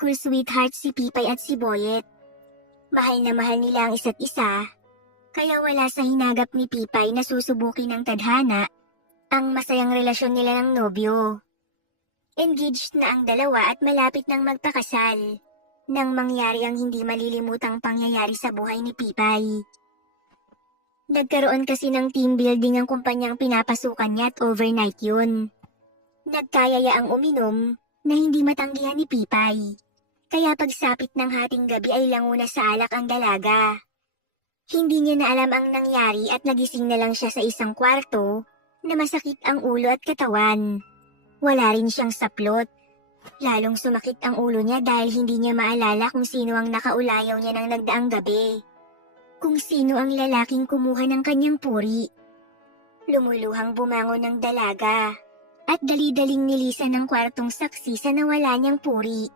school sweetheart si Pipay at si Boyet. Mahal na mahal nila ang isa't isa, kaya wala sa hinagap ni Pipay na susubukin ng tadhana ang masayang relasyon nila ng nobyo. Engaged na ang dalawa at malapit nang magpakasal nang mangyari ang hindi malilimutang pangyayari sa buhay ni Pipay. Nagkaroon kasi ng team building ang kumpanyang pinapasukan niya at overnight yun. Nagkayaya ang uminom na hindi matanggihan ni Pipay. Kaya pagsapit ng hating gabi ay languna sa alak ang dalaga. Hindi niya na alam ang nangyari at nagising na lang siya sa isang kwarto na masakit ang ulo at katawan. Wala rin siyang saplot. Lalong sumakit ang ulo niya dahil hindi niya maalala kung sino ang nakaulayaw niya ng nagdaang gabi. Kung sino ang lalaking kumuha ng kanyang puri. Lumuluhang bumangon ng dalaga at dali-daling nilisan ng kwartong saksi sa nawala niyang puri.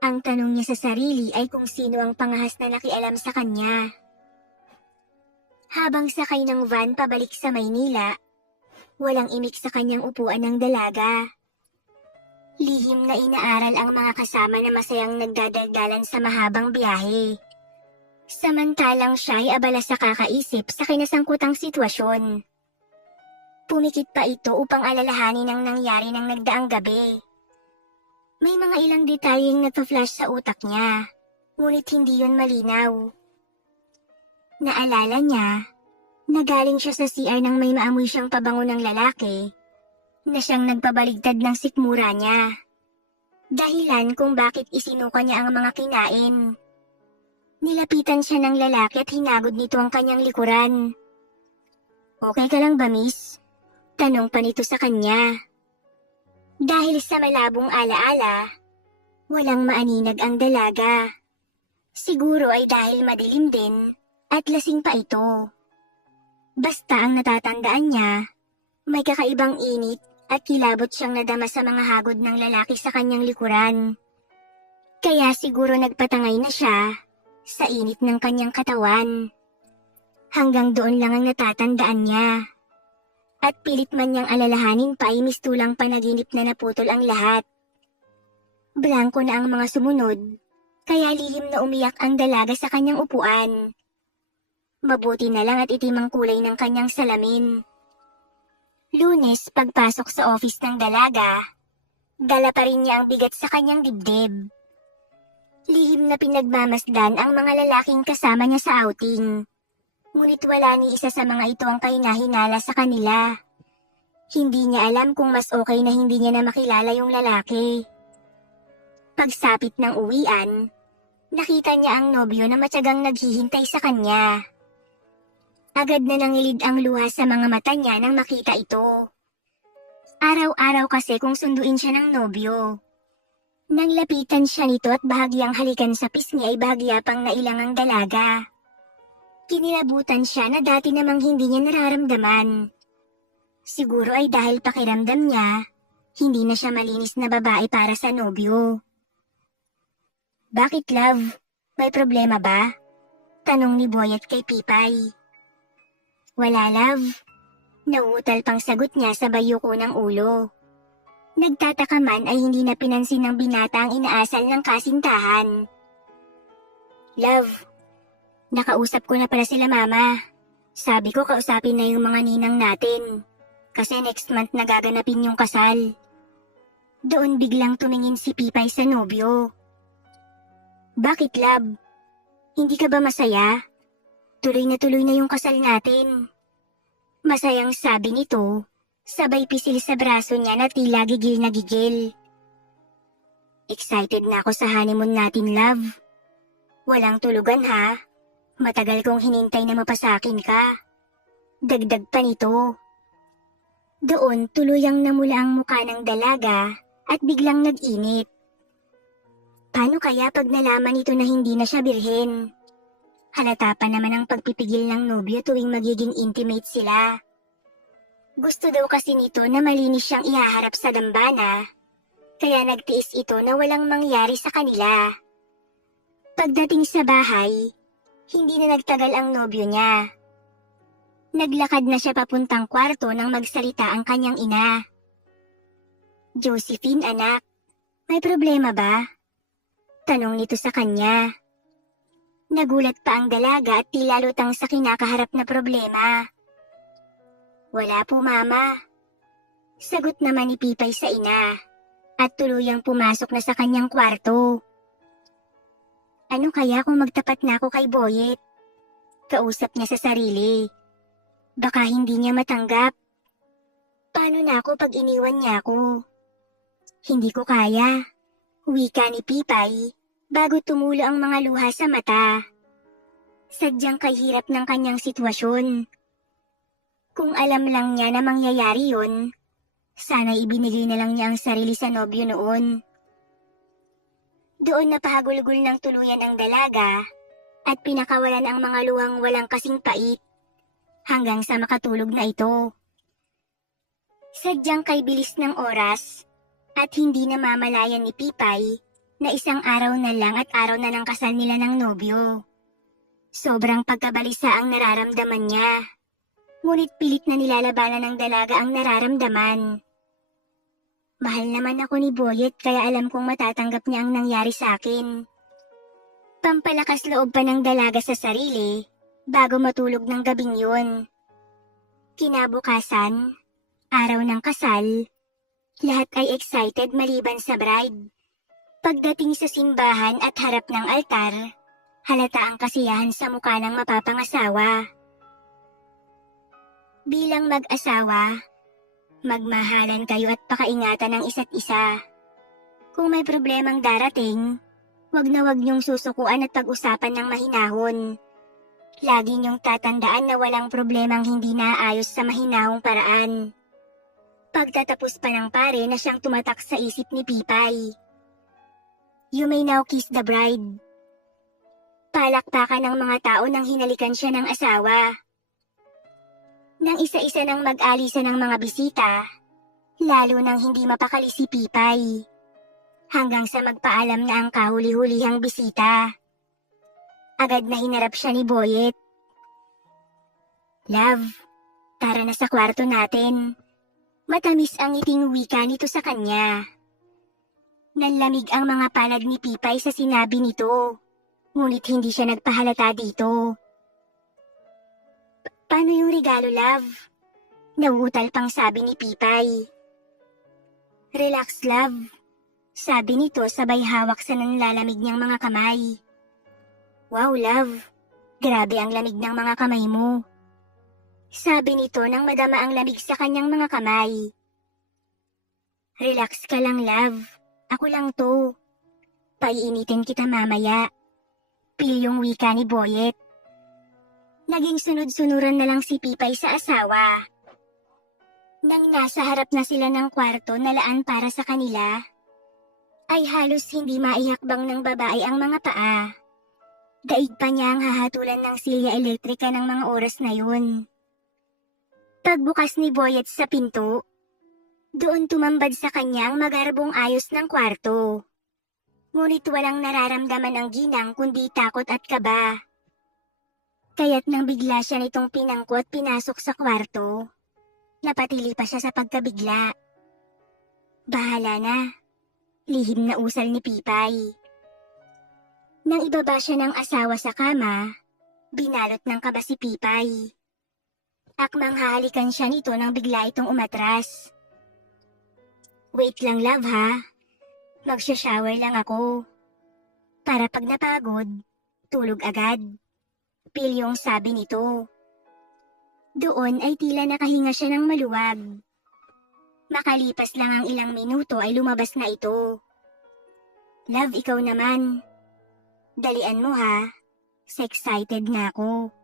Ang tanong niya sa sarili ay kung sino ang pangahas na nakialam sa kanya. Habang sakay ng van pabalik sa Maynila, walang imik sa kanyang upuan ng dalaga. Lihim na inaaral ang mga kasama na masayang nagdadaldalan sa mahabang biyahe. Samantalang siya ay abala sa kakaisip sa kinasangkutang sitwasyon. Pumikit pa ito upang alalahanin ang nangyari ng nagdaang gabi. May mga ilang detalyeng nagpa-flash sa utak niya, ngunit hindi yun malinaw. Naalala niya, nagaling siya sa CR nang may maamoy siyang pabango ng lalaki, na siyang nagpabaligtad ng sikmura niya. Dahilan kung bakit isinuka niya ang mga kinain. Nilapitan siya ng lalaki at hinagod nito ang kanyang likuran. "Okay ka lang ba, miss?" Tanong pa nito sa kanya. Dahil sa malabong alaala, walang maaninag ang dalaga. Siguro ay dahil madilim din at lasing pa ito. Basta ang natatandaan niya, may kakaibang init at kilabot siyang nadama sa mga hagod ng lalaki sa kanyang likuran. Kaya siguro nagpatangay na siya sa init ng kanyang katawan. Hanggang doon lang ang natatandaan niya. At pilit man niyang alalahanin pa ay mistulang panaginip na naputol ang lahat. Blanko na ang mga sumunod, kaya lihim na umiyak ang dalaga sa kanyang upuan. Mabuti na lang at itim ang kulay ng kanyang salamin. Lunes, pagpasok sa office ng dalaga, dala pa rin niya ang bigat sa kanyang dibdib. Lihim na pinagmamasdan ang mga lalaking kasama niya sa outing. Ngunit wala ni isa sa mga ito ang kahinahinala sa kanila. Hindi niya alam kung mas okay na hindi niya na makilala yung lalaki. Pagsapit ng uwian, nakita niya ang nobyo na matyagang naghihintay sa kanya. Agad na nangilid ang luha sa mga mata niya nang makita ito. Araw-araw kasi kung sunduin siya ng nobyo. Nang lapitan siya nito at bahagyang halikan sa pisngi ay bahagya pang nailang ang dalaga. Kinilabutan siya na dati namang hindi niya nararamdaman. Siguro ay dahil pakiramdam niya, hindi na siya malinis na babae para sa nobyo. "Bakit, love? May problema ba?" Tanong ni Boyet kay Pipay. "Wala, love." Nauutal pang sagot niya sa bayuko ng ulo. Nagtataka man ay hindi na pinansin ng binata ang inaasal ng kasintahan. "Love, nakausap ko na pala sila mama. Sabi ko kausapin na yung mga ninang natin. Kasi next month nagaganapin yung kasal." Doon biglang tumingin si Pipay sa nobyo. "Bakit, love? Hindi ka ba masaya? Tuloy na yung kasal natin." Masayang sabi nito, sabay pisil sa braso niya na tila gigil na gigil. "Excited na ako sa honeymoon natin, love. Walang tulugan ha. Matagal kong hinintay na mapasakin ka." Dagdag pa nito. Doon tuluyang namula ang muka ng dalaga at biglang nag-init. Paano kaya pag nalaman nito na hindi na siya birhen? Halata pa naman ang pagpipigil ng nobyo tuwing magiging intimate sila. Gusto daw kasi nito na malinis siyang ihaharap sa dambana, kaya nagtiis ito na walang mangyari sa kanila. Pagdating sa bahay, hindi na nagtagal ang nobyo niya. Naglakad na siya papuntang kwarto nang magsalita ang kanyang ina. "Josephine, anak, may problema ba?" Tanong nito sa kanya. Nagulat pa ang dalaga at tila lutang sa kinakaharap na problema. Wala po mama. Sagot naman ni Pipay sa ina at tuluyang pumasok na sa kanyang kwarto. Ano kaya kung magtapat na ako kay Boyet? Kausap niya sa sarili. Baka hindi niya matanggap. Paano na ako pag iniwan niya ako? Hindi ko kaya. Wika ni Pipay bago tumulo ang mga luha sa mata. Sadyang kay hirap ng kanyang sitwasyon. Kung alam lang niya na mangyayari yun, sana ibinigay na lang niya ang sarili sa nobyo noon. Doon napahagulgol ng tuluyan ang dalaga at pinakawalan ang mga luhang walang kasing pait hanggang sa makatulog na ito. Sadyang kay bilis ng oras at hindi namamalayan ni Pipay na isang araw na lang at araw na ng kasal nila ng nobyo. Sobrang pagkabalisa ang nararamdaman niya. Ngunit pilit na nilalabanan ng dalaga ang nararamdaman. Mahal naman ako ni Boyet kaya alam kong matatanggap niya ang nangyari sa akin. Pampalakas loob pa ng dalaga sa sarili bago matulog ng gabing yun. Kinabukasan, araw ng kasal, lahat ay excited maliban sa bride. Pagdating sa simbahan at harap ng altar, halata ang kasiyahan sa mukha ng mapapangasawa. Bilang mag-asawa, magmahalan kayo at pakaingatan ang isa't isa. Kung may problemang darating, wag na wag niyong susukuan at pag-usapan ng mahinahon. Lagi niyong tatandaan na walang problemang hindi naayos sa mahinahong paraan. Pagtatapos pa ng pare na siyang tumatak sa isip ni Pipay. You may now kiss the bride. Palakpakan ng mga tao nang hinalikan siya ng asawa. Nang isa-isa nang mag-alisa ng mga bisita, lalo nang hindi mapakali si Pipay. Hanggang sa magpaalam na ang kahuli-hulihang bisita. Agad na hinarap siya ni Boyet. Love, tara na sa kwarto natin. Matamis ang ngiting wika nito sa kanya. Nanlamig ang mga palad ni Pipay sa sinabi nito. Ngunit hindi siya nagpahalata dito. Paano yung regalo, love? Nauutal pang sabi ni Pipay. Relax, love. Sabi nito sabay hawak sa nanlalamig niyang mga kamay. Wow, love. Grabe ang lamig ng mga kamay mo. Sabi nito nang madama ang lamig sa kanyang mga kamay. Relax ka lang, love. Ako lang to. Paiinitin kita mamaya. Pilyong wika ni Boyet. Naging sunod-sunuran na lang si Pipay sa asawa. Nang nasa harap na sila ng kwarto na laan para sa kanila, ay halos hindi maihakbang ng babae ang mga paa. Daig pa niya ang hahatulan ng silya elektrika ng mga oras na yun. Pagbukas ni Boyet sa pinto, doon tumambad sa kanya ang magarbong ayos ng kwarto. Ngunit walang nararamdaman ang ginang kundi takot at kaba. Kaya't nang bigla siya nitong pinangko at pinasok sa kwarto, napatili pa siya sa pagkabigla. Bahala na, lihim na usal ni Pipay. Nang ibaba siya ng asawa sa kama, binalot ng kaba si Pipay. Akmang hahalikan siya nito nang bigla itong umatras. Wait lang, love, ha? Magsha-shower lang ako. Para pag napagod, tulog agad. Pilyong sabi nito. Doon ay tila nakahinga siya ng maluwag. Makalipas lang ang ilang minuto ay lumabas na ito. Love, ikaw naman. Dalian mo, ha? Sa excited na ako.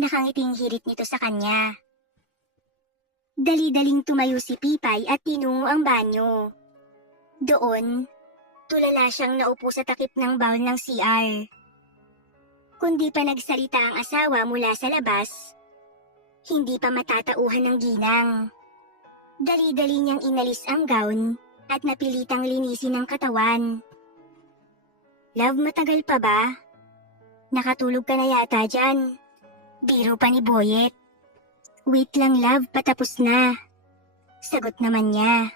Nakangiting hirit nito sa kanya. Dali-daling tumayo si Pipay at tinungo ang banyo. Doon, tulala siyang naupo sa takip ng bowl ng CR. Kundi pa nagsalita ang asawa mula sa labas, hindi pa matatauhan ng ginang. Dali-dali niyang inalis ang gown at napilitang linisin ang katawan. Love, matagal pa ba? Nakatulog ka na yata dyan. Biro pa ni Boyet. Wait lang, love, patapos na. Sagot naman niya.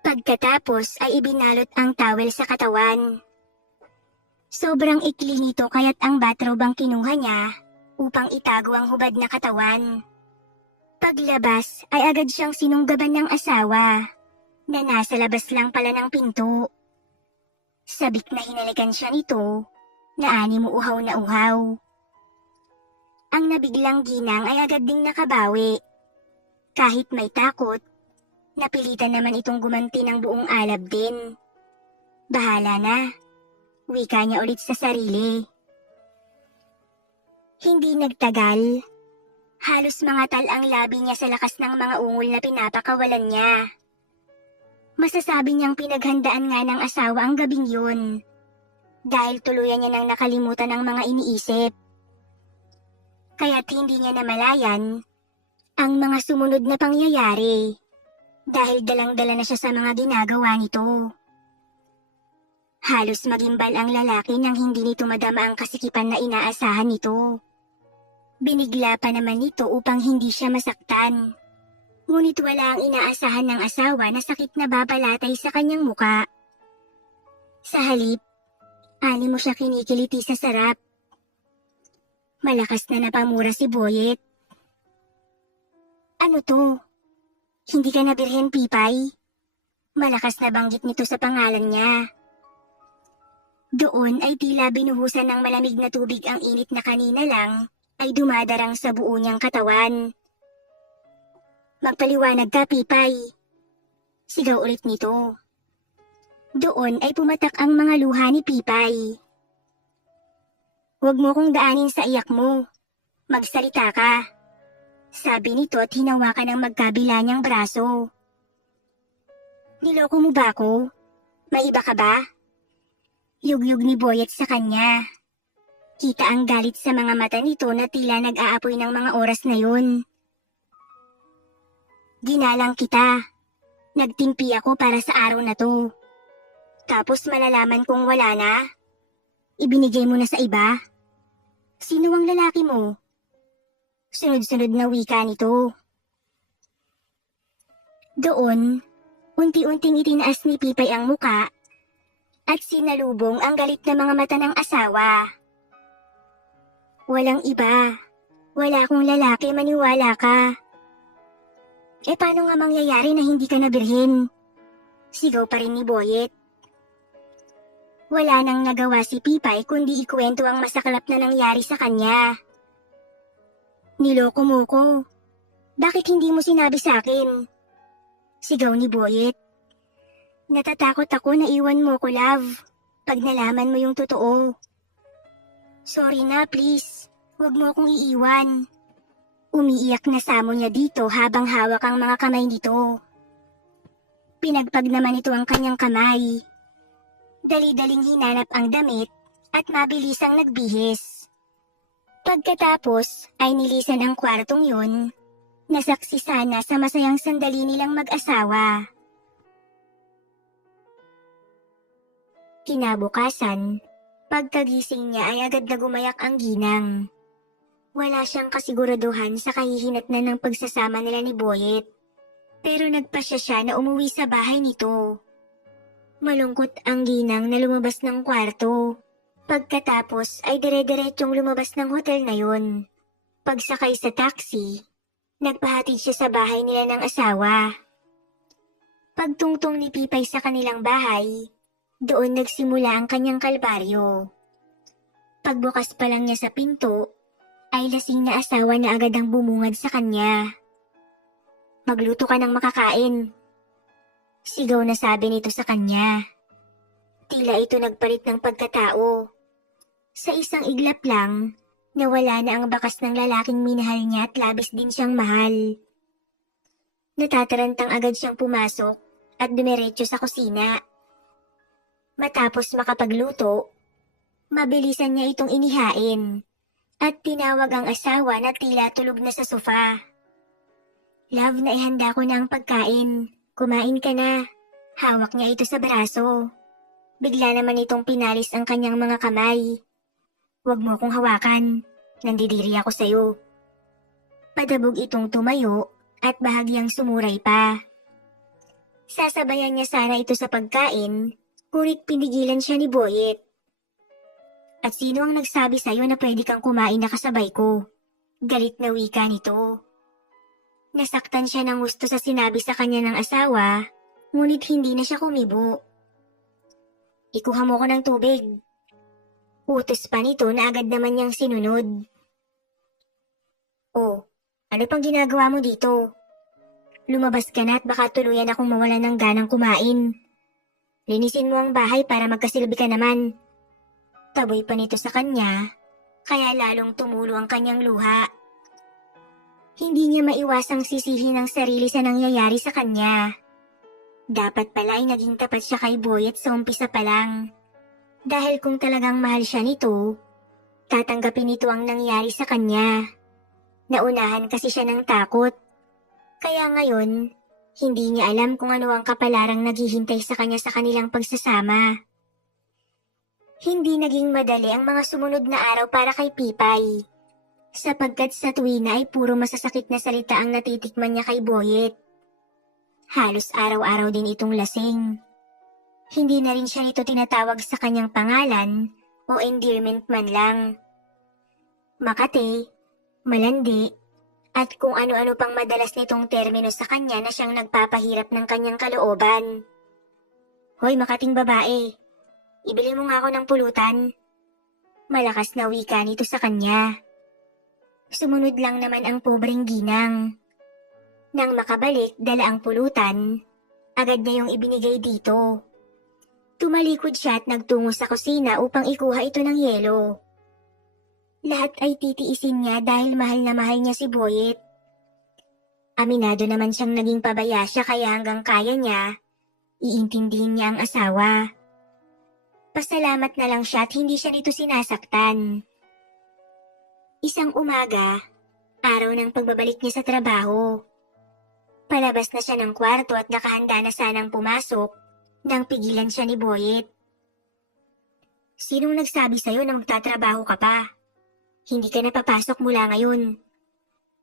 Pagkatapos ay ibinalot ang towel sa katawan. Sobrang ikli nito kaya't ang bathrobe ang kinuha niya upang itago ang hubad na katawan. Paglabas ay agad siyang sinunggaban ng asawa na nasa labas lang pala ng pinto. Sabik na hinalikan siya nito na animo uhaw na uhaw. Ang nabiglang ginang ay agad ding nakabawi. Kahit may takot, napilitan naman itong gumanti ng buong alab din. Bahala na, wika niya ulit sa sarili. Hindi nagtagal. Halos mangatal ang labi niya sa lakas ng mga ungol na pinapakawalan niya. Masasabi niyang pinaghandaan nga ng asawa ang gabing yun. Dahil tuluyan niya nang nakalimutan ang mga iniisip. Kaya't hindi niya namalayan ang mga sumunod na pangyayari. Dahil dalang-dala na siya sa mga ginagawa nito. Halos magimbal ang lalaki nang hindi nito madama ang kasikipan na inaasahan nito. Binigla pa naman nito upang hindi siya masaktan. Ngunit wala ang inaasahan ng asawa na sakit na babalatay sa kanyang muka. Sa halip, animo siya kinikiliti sa sarap. Malakas na napamura si Boyet. Ano to? Hindi ka na birhen, Pipay? Malakas na banggit nito sa pangalan niya. Doon ay tila binuhusan ng malamig na tubig ang init na kanina lang ay dumadarang sa buo niyang katawan. Magpaliwanag ka, Pipay. Sigaw ulit nito. Doon ay pumatak ang mga luha ni Pipay. Huwag mo kong daanin sa iyak mo. Magsalita ka. Sabi nito at hinawakan ng magkabila niyang braso. Niloko mo ba ako? May iba ka ba? Yugyug ni Boyet sa kanya. Kita ang galit sa mga mata nito na tila nag-aapoy ng mga oras na yun. Ginalang kita. Nagtimpi ako para sa araw na to. Tapos malalaman kong wala na. Ibinigay mo na sa iba. Sino ang lalaki mo? Sunod-sunod na wika nito. Doon, unti-unting itinaas ni Pipay ang muka at sinalubong ang galit na mga mata ng asawa. Walang iba. Wala akong lalaki, maniwala ka. Paano nga mangyayari na hindi ka nabirhin? Sigaw pa rin ni Boyet. Wala nang nagawa si Pipay kundi ikwento ang masaklap na nangyari sa kanya. Niloko mo ko. Bakit hindi mo sinabi sa akin? Sigaw ni Boyet. Natatakot ako na iwan mo ko, love. Pag nalaman mo yung totoo. Sorry na, please. Huwag mo akong iiwan. Umiiyak na samo niya dito habang hawak ang mga kamay nito. Pinagpag naman ito ang kanyang kamay. Dali-daling hinanap ang damit at mabilisang nagbihis. Pagkatapos ay nilisan ang kwartong yun, nasaksi sana sa masayang sandali nilang mag-asawa. Kinabukasan, pagkagising niya ay agad na gumayak ang ginang. Wala siyang kasiguraduhan sa kahihinatnan ng pagsasama nila ni Boyet, pero nagpasya siya na umuwi sa bahay nito. Malungkot ang ginang na lumabas ng kwarto. Pagkatapos ay dire-diretsyong lumabas ng hotel na yun. Pagsakay sa taxi, nagpahatid siya sa bahay nila ng asawa. Pagtungtong ni Pipay sa kanilang bahay, doon nagsimula ang kanyang kalbaryo. Pagbukas pa lang niya sa pinto, ay lasing na asawa na agad ang bumungad sa kanya. Magluto ka ng makakain. Sigaw na sabi nito sa kanya. Tila ito nagpalit ng pagkatao. Sa isang iglap lang, nawala na ang bakas ng lalaking minahal niya at labis din siyang mahal. Natatarantang agad siyang pumasok at dumiretso sa kusina. Matapos makapagluto, mabilisan niya itong inihain at tinawag ang asawa na tila tulog na sa sofa. Love, naihanda ko na ang pagkain. Kumain ka na. Hawak niya ito sa braso. Bigla naman itong pinalis ang kanyang mga kamay. Huwag mo akong hawakan. Nandidiri ako sa'yo. Padabog itong tumayo at bahagyang sumuray pa. Sasabayan niya sana ito sa pagkain, ngunit pinigilan siya ni Boyet. At sino ang nagsabi sa'yo na pwede kang kumain na kasabay ko? Galit na wika nito. Nasaktan siya ng gusto sa sinabi sa kanya ng asawa, ngunit hindi na siya kumibo. Ikuha mo ko ng tubig. Utos pa nito na agad naman niyang sinunod. Oh, ano pang ginagawa mo dito? Lumabas ka na at baka tuluyan akong mawalan ng ganang kumain. Linisin mo ang bahay para magkasilbi ka naman. Taboy pa nito sa kanya, kaya lalong tumulo ang kanyang luha. Hindi niya maiwasang sisihin ang sarili sa nangyayari sa kanya. Dapat pala ay naging tapat siya kay Boyet sa umpisa pa lang. Dahil kung talagang mahal siya nito, tatanggapin nito ang nangyari sa kanya. Naunahan kasi siya ng takot. Kaya ngayon, hindi niya alam kung ano ang kapalarang naghihintay sa kanya sa kanilang pagsasama. Hindi naging madali ang mga sumunod na araw para kay Pipay, sapagkat sa tuwina ay puro masasakit na salita ang natitikman niya kay Boyet. Halos araw-araw din itong lasing. Hindi na rin siya nito tinatawag sa kanyang pangalan o endearment man lang. Makate, malandi, at kung ano-ano pang madalas nitong termino sa kanya na siyang nagpapahirap ng kanyang kalooban. Hoy makating babae, ibili mo nga ako ng pulutan. Malakas na wika nito sa kanya. Sumunod lang naman ang pobreng ginang. Nang makabalik dala ang pulutan, agad niya yung ibinigay dito. Tumalikod siya at nagtungo sa kusina upang ikuha ito ng yelo. Lahat ay titiisin niya dahil mahal na mahal niya si Boyet. Aminado naman siyang naging pabaya siya kaya hanggang kaya niya, iintindihin niya ang asawa. Pasalamat na lang siya at hindi siya nito sinasaktan. Isang umaga, araw ng pagbabalik niya sa trabaho. Palabas na siya ng kwarto at nakahanda na sanang pumasok nang pigilan siya ni Boyet. Sinong nagsabi sa'yo na magtatrabaho ka pa? Hindi ka na papasok mula ngayon.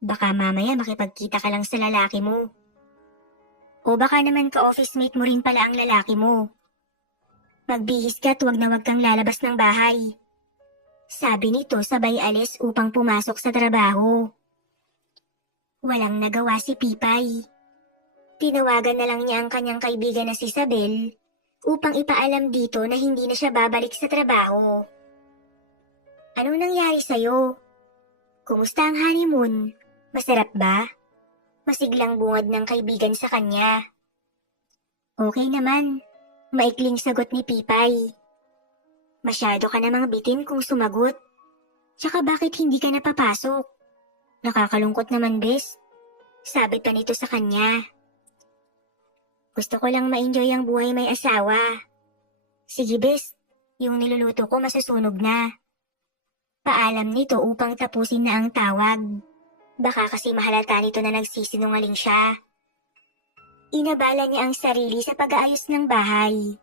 Baka mamaya makipagkita ka lang sa lalaki mo. O baka naman ka-office mate mo rin pala ang lalaki mo. Magbihis ka at wag na wag kang lalabas ng bahay. Sabi nito sabay alis upang pumasok sa trabaho. Walang nagawa si Pipay. Tinawagan na lang niya ang kanyang kaibigan na si Isabel upang ipaalam dito na hindi na siya babalik sa trabaho. Anong nangyari sa'yo? Kumusta ang honeymoon? Masarap ba? Masiglang bungad ng kaibigan sa kanya. Okay naman, maikling sagot ni Pipay. Masyado ka namang bitin kung sumagot. Tsaka bakit hindi ka napapasok? Nakakalungkot naman, bes. Sabi pa nito sa kanya. Gusto ko lang ma-enjoy ang buhay may asawa. Sige, bes, yung niluluto ko masusunog na. Paalam nito upang tapusin na ang tawag. Baka kasi mahalata nito na nagsisinungaling siya. Inabala niya ang sarili sa pag-aayos ng bahay.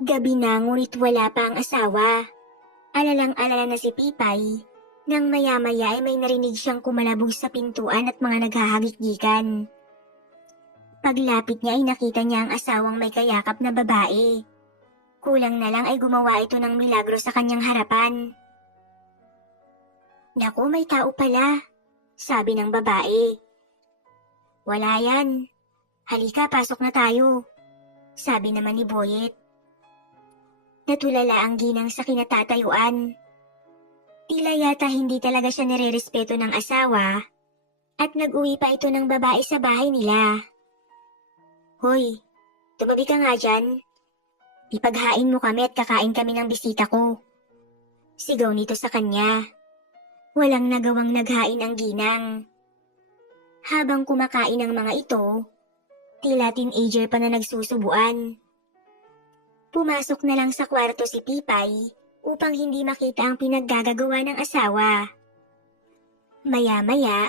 Gabi na ngunit wala pa ang asawa. Alalang-alala na si Pipay nang maya-maya ay may narinig siyang kumalabog sa pintuan at mga naghahagik-gikan. Paglapit niya ay nakita niya ang asawang may kayakap na babae. Kulang na lang ay gumawa ito ng milagro sa kanyang harapan. Naku, may tao pala, sabi ng babae. Wala yan. Halika, pasok na tayo, sabi naman ni Boyet. Natulala ang ginang sa kinatatayuan. Tila yata hindi talaga siya nirerespeto ng asawa at nag-uwi pa ito ng babae sa bahay nila. Hoy, tumabi ka nga dyan. Ipaghain mo kami at kakain kami ng bisita ko. Sigaw nito sa kanya. Walang nagawang naghain ang ginang. Habang kumakain ang mga ito, tila teenager pa na nagsusubuan. Pumasok na lang sa kwarto si Pipay upang hindi makita ang pinaggagawa ng asawa. Maya-maya,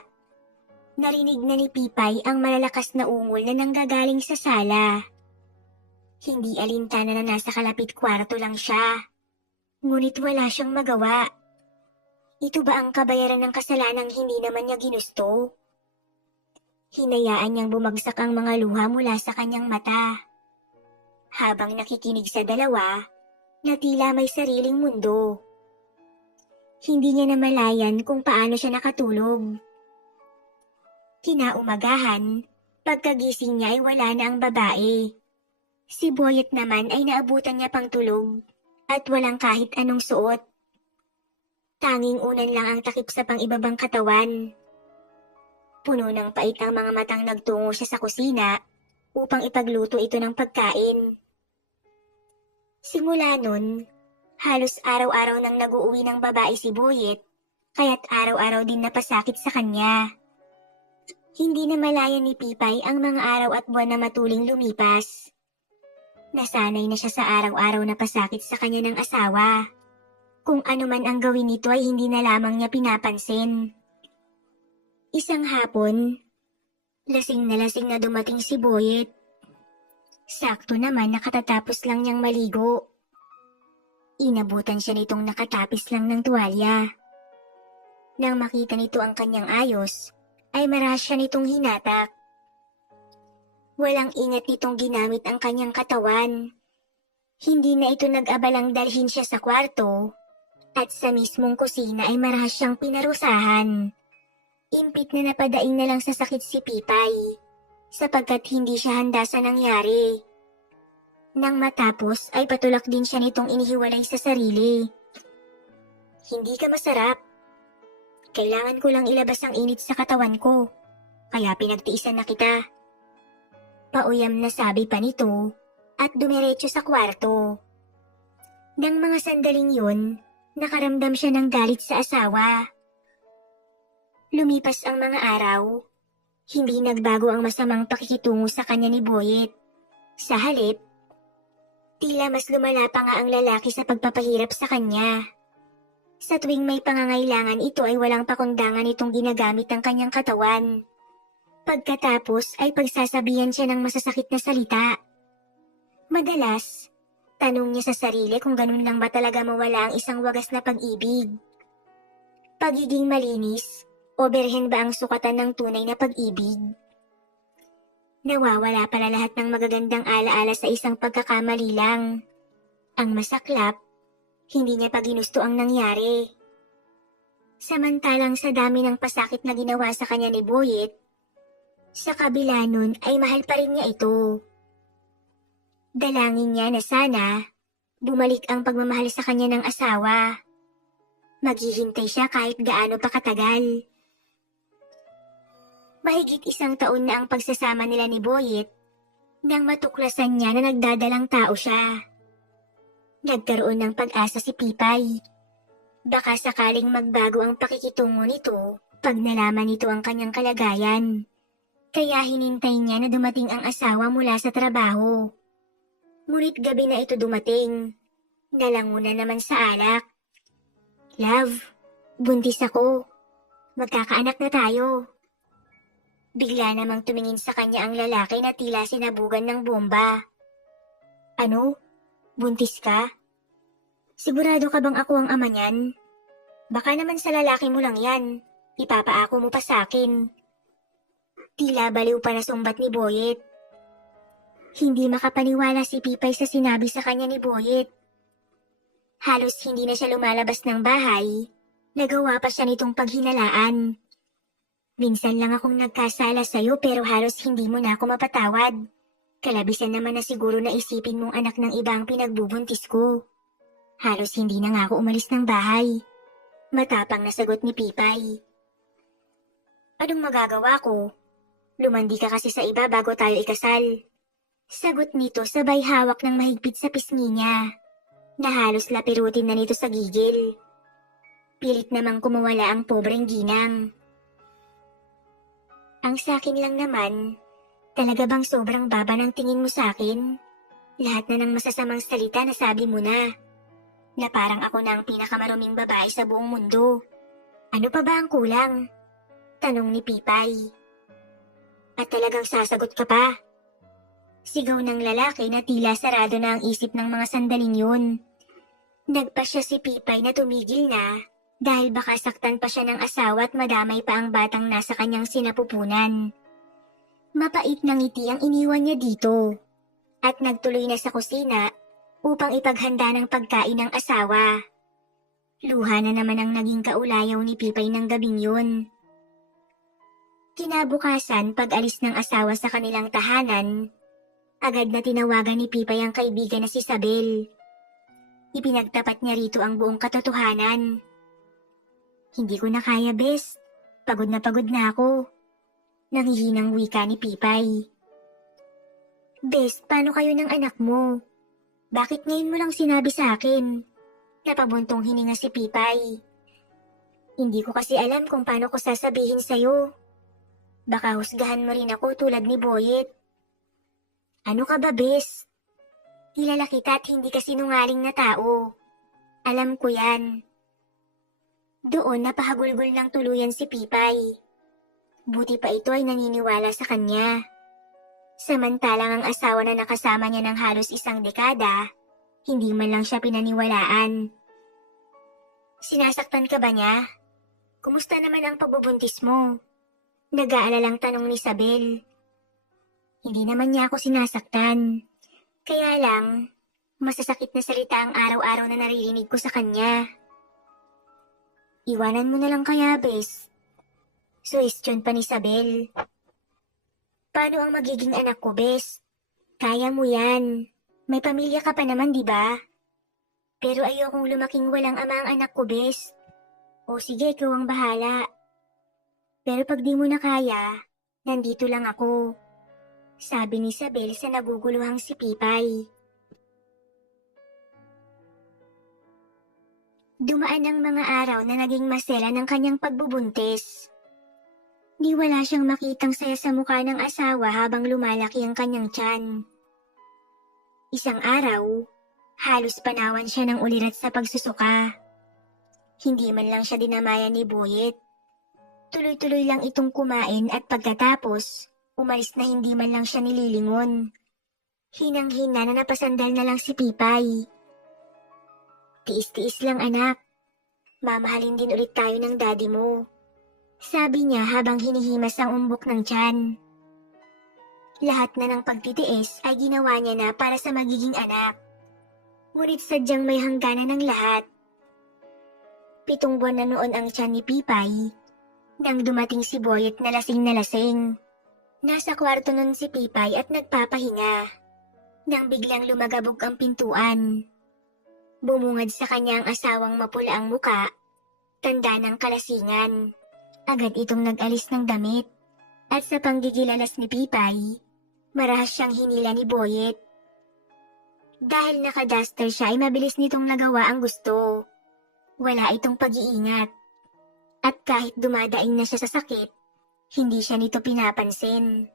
narinig na ni Pipay ang malalakas na ungol na nanggagaling sa sala. Hindi alintana na nasa kalapit kwarto lang siya. Ngunit wala siyang magawa. Ito ba ang kabayaran ng kasalanang hindi naman niya ginusto? Hinayaan niyang bumagsak ang mga luha mula sa kanyang mata. Habang nakikinig sa dalawa, na tila may sariling mundo. Hindi niya namalayan kung paano siya nakatulog. Kinaumagahan, pagkagising niya ay wala na ang babae. Si Boyet naman ay naabutan niya pang tulog at walang kahit anong suot. Tanging unan lang ang takip sa pang-ibabang katawan. Puno ng pait ang mga matang nagtungo siya sa kusina upang ipagluto ito ng pagkain. Simula nun, halos araw-araw nang nag-uuwi ng babae si Boyet, kaya't araw-araw din napasakit sa kanya. Hindi na malayan ni Pipay ang mga araw at buwan na matuling lumipas. Nasanay na siya sa araw-araw na pasakit sa kanya ng asawa. Kung ano man ang gawin nito ay hindi na lamang niya pinapansin. Isang hapon, lasing na dumating si Boyet. Sakto naman nakatatapos lang niyang maligo. Inabutan siya nitong nakatapis lang ng tuwalya. Nang makita nito ang kanyang ayos, ay marahas siya nitong hinatak. Walang ingat nitong ginamit ang kanyang katawan. Hindi na ito nag-abalang dalhin siya sa kwarto, at sa mismong kusina ay marahas siyang pinarusahan. Impit na napadaing na lang sa sakit si Pipay, sapagkat hindi siya handa sa nangyari. Nang matapos ay patulak din siya nitong inihiwalay sa sarili. Hindi ka masarap. Kailangan ko lang ilabas ang init sa katawan ko, kaya pinagtiisan na kita. Pauyam na sabi pa nito at dumiretso sa kwarto. Nang mga sandaling yun, nakaramdam siya ng galit sa asawa. Lumipas ang mga araw, hindi nagbago ang masamang pakikitungo sa kanya ni Boyet. Sa halip, tila mas lumala pa nga ang lalaki sa pagpapahirap sa kanya. Sa tuwing may pangangailangan ito ay walang pakundangan itong ginagamit ang kanyang katawan. Pagkatapos ay pagsasabihan siya ng masasakit na salita. Madalas, tanong niya sa sarili kung ganun lang ba talaga mawala ang isang wagas na pag-ibig. Pagiging malinis o berhen ba ang sukatan ng tunay na pag-ibig? Nawawala pala lahat ng magagandang alaala sa isang pagkakamali lang. Ang masaklap, hindi niya pa ginusto ang nangyari. Samantalang sa dami ng pasakit na ginawa sa kanya ni Boyet, sa kabila nun ay mahal pa rin niya ito. Dalangin niya na sana bumalik ang pagmamahal sa kanya ng asawa. Maghihintay siya kahit gaano pa katagal. Mahigit 1 taon na ang pagsasama nila ni Boyet nang matuklasan niya na nagdadalang tao siya. Nagkaroon ng pag-asa si Pipay. Baka sakaling magbago ang pakikitungo nito pag nalaman nito ang kanyang kalagayan. Kaya hinintay niya na dumating ang asawa mula sa trabaho. Ngunit gabi na ito dumating. Nalangunan naman sa alak. Love, buntis ako. Magkakaanak na tayo. Bigla namang tumingin sa kanya ang lalaki na tila sinabugan ng bomba. Ano? Buntis ka? Sigurado ka bang ako ang ama niyan? Baka naman sa lalaki mo lang yan. Ipapaako mo pa sa akin. Tila baliw pa na sumbat ni Boyet. Hindi makapaniwala si Pipay sa sinabi sa kanya ni Boyet. Halos hindi na siya lumalabas ng bahay. Nagawa pa siya nitong paghinalaan. Minsan lang akong nagkasala sa'yo pero halos hindi mo na ako mapatawad. Kalabisan naman na siguro na isipin mong anak ng iba ang pinagbubuntis ko. Halos hindi na nga ako umalis ng bahay. Matapang na sagot ni Pipay. Anong magagawa ko? Lumandi ka kasi sa iba bago tayo ikasal. Sagot nito sabay hawak ng mahigpit sa pisngi niya, na halos lapirutin na nito sa gigil. Pilit namang kumawala ang pobreng ginang. Ang sakin lang naman, talaga bang sobrang baba ng tingin mo sa akin? Lahat na ng masasamang salita nasabi mo na. Na parang ako na ang pinakamaruming babae sa buong mundo. Ano pa ba ang kulang? Tanong ni Pipay. At talagang sasagot ka pa. Sigaw ng lalaki na tila sarado na ang isip ng mga sandaling yun. Nagpasya si Pipay na tumigil na dahil baka saktan pa siya ng asawa at madamay pa ang batang nasa kanyang sinapupunan. Mapait na ngiti ang iniwan niya dito at nagtuloy na sa kusina upang ipaghanda ng pagkain ng asawa. Luha na naman ang naging kaulayaw ni Pipay ng gabing yun. Kinabukasan, pag-alis ng asawa sa kanilang tahanan, agad na tinawagan ni Pipay ang kaibigan na si Sabel. Ipinagtapat niya rito ang buong katotohanan. Hindi ko na kaya, bes. Pagod na ako. Nanghihinang wika ni Pipay. Bes, paano kayo ng anak mo? Bakit ngayon mo lang sinabi sa akin? Napabuntong hininga si Pipay. Hindi ko kasi alam kung paano ko sasabihin sa'yo. Baka husgahan mo rin ako tulad ni Boyet. Ano ka ba, bes? Kilala kita at hindi ka sinungaling na tao. Alam ko yan. Doon napahagulgol ng tuluyan si Pipay. Buti pa ito ay naniniwala sa kanya. Samantalang ang asawa na nakasama niya ng halos 1 dekada, hindi man lang siya pinaniwalaan. Sinasaktan ka ba niya? Kumusta naman ang pagbubuntis mo? Nag-aalalang tanong ni Sabel. Hindi naman niya ako sinasaktan. Kaya lang, masasakit na salita ang araw-araw na naririnig ko sa kanya. Iwanan mo na lang kaya, bes. Suwestyon pa ni Sabel. Paano ang magiging anak ko, bes? Kaya mo yan. May pamilya ka pa naman, di ba? Pero ayokong lumaking walang ama ang anak ko, bes. O sige, ikaw ang bahala. Pero pag di mo na kaya, nandito lang ako. Sabi ni Sabel sa naguguluhang si Pipay. Dumaan ang mga araw na naging masela ng kanyang pagbubuntis. Di wala siyang makitang saya sa mukha ng asawa habang lumalaki ang kanyang tiyan. Isang araw, halos panawan siya ng ulirat sa pagsusuka. Hindi man lang siya dinamayan ni Boyet. Tuloy-tuloy lang itong kumain at pagkatapos, umalis na hindi man lang siya nililingon. Hinang-hina na napasandal na lang si Pipay. Tiis-tiis lang anak. Mamahalin din ulit tayo ng daddy mo. Sabi niya habang hinihimas ang umbok ng tiyan. Lahat na ng pagtitiis ay ginawa niya na para sa magiging anak. Ngunit sadyang may hangganan ng lahat. 7 buwan na noon ang tiyan ni Pipay. Nang dumating si Boyet na lasing. Nasa kwarto nun si Pipay at nagpapahinga. Nang biglang lumagabog ang pintuan. Bumungad sa kanya ang asawang mapula ang muka, tanda ng kalasingan. Agad itong nag-alis ng damit. At sa panggigilalas ni Pipay, marahas siyang hinila ni Boyet. Dahil naka-duster siya ay mabilis nitong nagawa ang gusto. Wala itong pag-iingat. At kahit dumadaing na siya sa sakit, hindi siya nito pinapansin.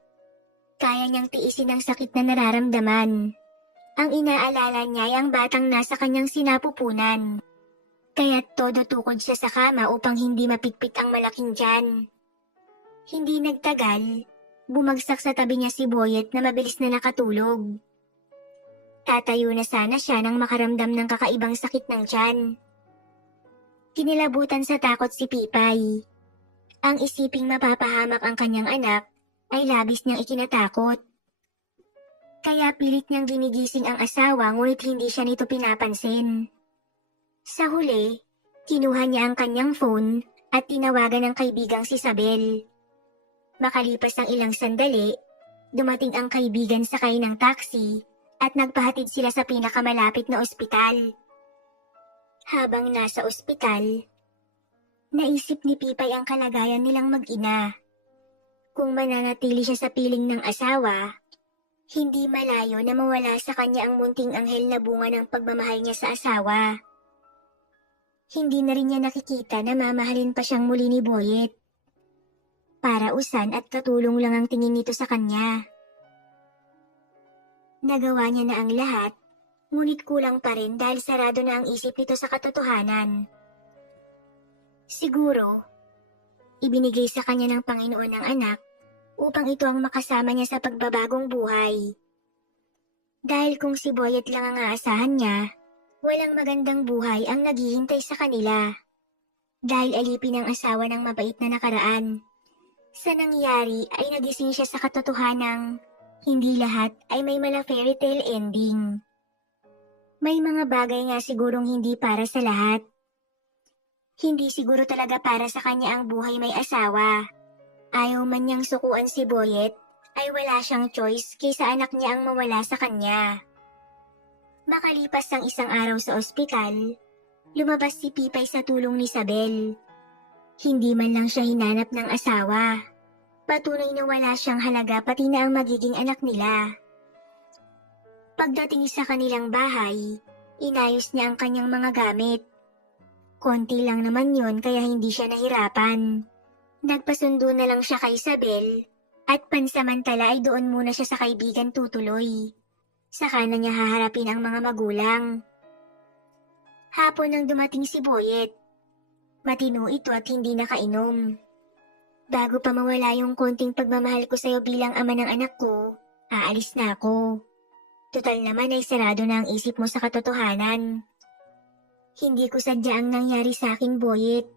Kaya niyang tiisin ang sakit na nararamdaman. Ang inaalala niya ay ang batang nasa kanyang sinapupunan. Kaya't todo tukod siya sa kama upang hindi mapitpit ang malaking tiyan. Hindi nagtagal, bumagsak sa tabi niya si Boyet na mabilis na nakatulog. Tatayo na sana siya nang makaramdam ng kakaibang sakit ng tiyan. Kinilabutan sa takot si Pipay. Ang isiping mapapahamak ang kanyang anak ay labis niyang ikinatakot. Kaya pilit niyang ginigising ang asawa ngunit hindi siya nito pinapansin. Sa huli, kinuha niya ang kanyang phone at tinawagan ng kaibigang si Sabel. Makalipas ang ilang sandali, dumating ang kaibigan sakay ng taxi at nagpahatid sila sa pinakamalapit na ospital. Habang nasa ospital, naisip ni Pipay ang kalagayan nilang mag-ina. Kung mananatili siya sa piling ng asawa, hindi malayo na mawala sa kanya ang munting anghel na bunga ng pagmamahal niya sa asawa. Hindi na rin niya nakikita na mamahalin pa siyang muli ni Boyet. Parausan at katulong lang ang tingin nito sa kanya. Nagawa niya na ang lahat, ngunit kulang pa rin dahil sarado na ang isip nito sa katotohanan. Siguro, ibinigay sa kanya ng Panginoon ng anak upang ito ang makasama niya sa pagbabagong buhay. Dahil kung si Boyet lang ang aasahan niya, walang magandang buhay ang naghihintay sa kanila. Dahil alipin ng asawa ng mabait na nakaraan. Sa nangyari ay nagising siya sa katotohanang hindi lahat ay may mala fairy tale ending. May mga bagay nga sigurong hindi para sa lahat. Hindi siguro talaga para sa kanya ang buhay may asawa. Ayaw man niyang sukuan si Boyet, ay wala siyang choice kaysa anak niya ang mawala sa kanya. Makalipas ang isang araw sa ospital, lumabas si Pipay sa tulong ni Isabel. Hindi man lang siya hinanap ng asawa. Patunay na wala siyang halaga pati na ang magiging anak nila. Pagdating sa kanilang bahay, inayos niya ang kanyang mga gamit. Konti lang naman yon kaya hindi siya nahirapan. Nagpasundo na lang siya kay Isabel at pansamantala ay doon muna siya sa kaibigan tutuloy. Saka na niya haharapin ang mga magulang. Hapon nang dumating si Boyet. Matino ito at hindi nakainom. Bago pa mawala yung konting pagmamahal ko sa'yo bilang ama ng anak ko, aalis na ako. Tutal naman ay sarado na ang isip mo sa katotohanan. Hindi ko sadya ang nangyari sa akin, Boyet.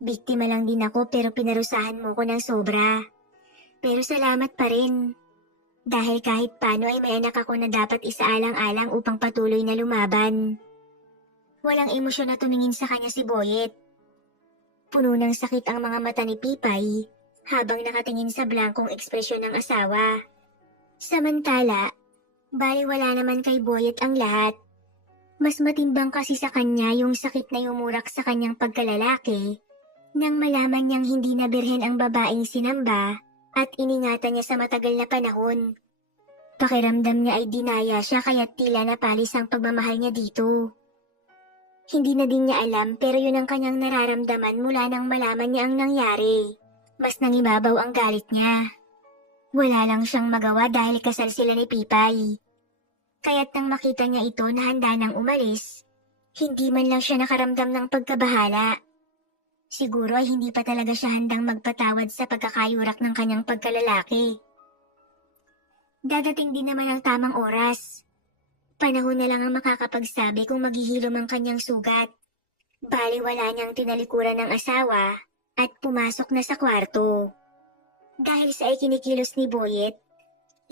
Biktima lang din ako pero pinarusahan mo ko ng sobra. Pero salamat pa rin. Dahil kahit paano ay may anak ako na dapat isaalang-alang upang patuloy na lumaban. Walang emosyon na tumingin sa kanya si Boyet. Puno ng sakit ang mga mata ni Pipay habang nakatingin sa blankong ekspresyon ng asawa. Samantala, baliwala naman kay Boyet ang lahat. Mas matimbang kasi sa kanya yung sakit na yumurak sa kanyang pagkalalaki nang malaman niyang hindi na birhen ang babaeng sinamba at iningatan niya sa matagal na panahon. Pakiramdam niya ay dinaya siya kaya't tila napalis ang pagmamahal niya dito. Hindi na din niya alam pero yun ang kanyang nararamdaman mula nang malaman niya ang nangyari. Mas nangibabaw ang galit niya. Wala lang siyang magawa dahil kasal sila ni Pipay. Kaya't nang makita niya ito na handa nang umalis, hindi man lang siya nakaramdam ng pagkabahala. Siguro ay hindi pa talaga siya handang magpatawad sa pagkakayurak ng kanyang pagkalalaki. Dadating din naman ang tamang oras. Panahon na lang ang makakapagsabi kung maghihilom ang kanyang sugat. Baliwala niyang tinalikuran ng asawa at pumasok na sa kwarto. Dahil sa ikinikilos ni Boyet,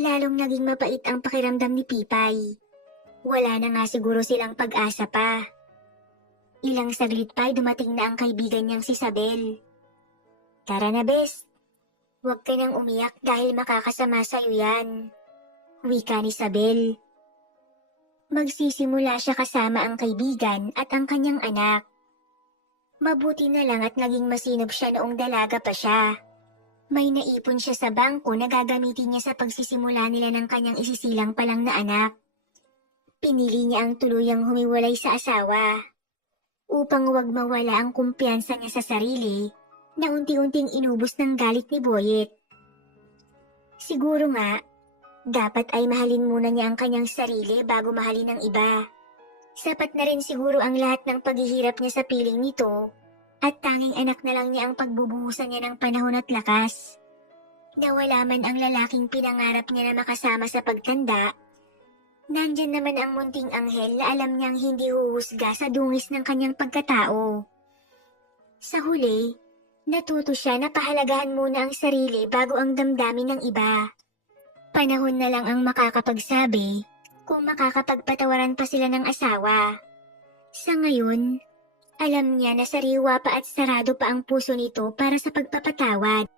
lalong naging mapait ang pakiramdam ni Pipay. Wala na nga siguro silang pag-asa pa. Ilang saglit pa ay dumating na ang kaibigan niyang si Isabel. Tara na, bes. Huwag ka nang umiyak dahil makakasama sa'yo yan. Wika ni Isabel. Magsisimula siya kasama ang kaibigan at ang kanyang anak. Mabuti na lang at naging masinop siya noong dalaga pa siya. May naipon siya sa bangko na gagamitin niya sa pagsisimula nila ng kanyang isisilang pa lang na anak. Pinili niya ang tuluyang humiwalay sa asawa. Upang huwag mawala ang kumpiyansa niya sa sarili na unti-unting inubos ng galit ni Boyet. Siguro nga, dapat ay mahalin muna niya ang kanyang sarili bago mahalin ng iba. Sapat na rin siguro ang lahat ng paghihirap niya sa piling nito at tanging anak na lang niya ang pagbubuhusan niya ng panahon at lakas. Nawala man ang lalaking pinangarap niya na makasama sa pagtanda, nandyan naman ang munting anghel na alam niyang hindi huhusga sa dungis ng kanyang pagkatao. Sa huli, natuto siya na pahalagahan muna ang sarili bago ang damdamin ng iba. Panahon na lang ang makakapagsabi kung makakapagpatawaran pa sila ng asawa. Sa ngayon, alam niya na sariwa pa at sarado pa ang puso nito para sa pagpapatawad.